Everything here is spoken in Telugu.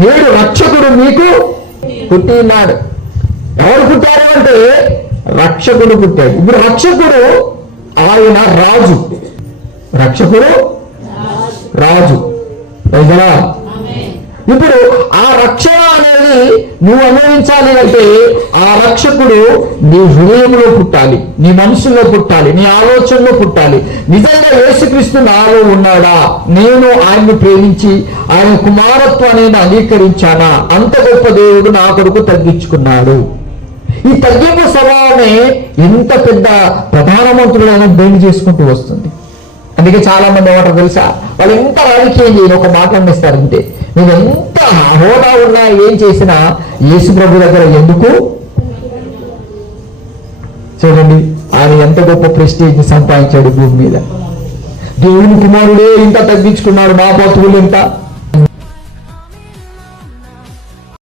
నేడు రక్షకుడు మీకు పుట్టి ఉన్నాడు. ఎవరు పుట్టారు అంటే రక్షకుడు పుట్టాడు. ఇప్పుడు రక్షకుడు ఆయన రాజు, రక్షకుడు రాజు. ఇప్పుడు ఆ రక్షణ అనేది నువ్వు అనుభవించాలి అంటే ఆ రక్షకుడు నీ హృదయంలో పుట్టాలి, నీ మనసులో పుట్టాలి, నీ ఆలోచనలో పుట్టాలి. నిజంగా యేసుక్రీస్తు నాలో ఉన్నాడా, నేను ఆయన్ని ప్రేమించి ఆయన కుమారత్వాన్ని అంగీకరించానా, అంత గొప్ప దేవుడు నా కొరకు తగ్గించుకున్నాడు. ఈ తగ్గింపు స్వభావమే ఎంత పెద్ద ప్రధానమంత్రులైనా బయలు చేసుకుంటూ వస్తుంది. అందుకే చాలా మంది ఏమంటారు తెలుసా, వాళ్ళు ఎంత రాజకీయం చేయని ఒక మాట అందిస్తారు అంతే. నువ్వు ఎంత హోదా ఉన్నా ఏం చేసినా యేసు ప్రభు దగ్గర ఎందుకు? చూడండి ఆయన ఎంత గొప్ప ప్రెస్టేజ్ ని సంపాదించాడు భూమి మీద. దేవుని కుమారుడే ఇంత తగ్గించుకున్నాడు, మా బతుకులు ఎంత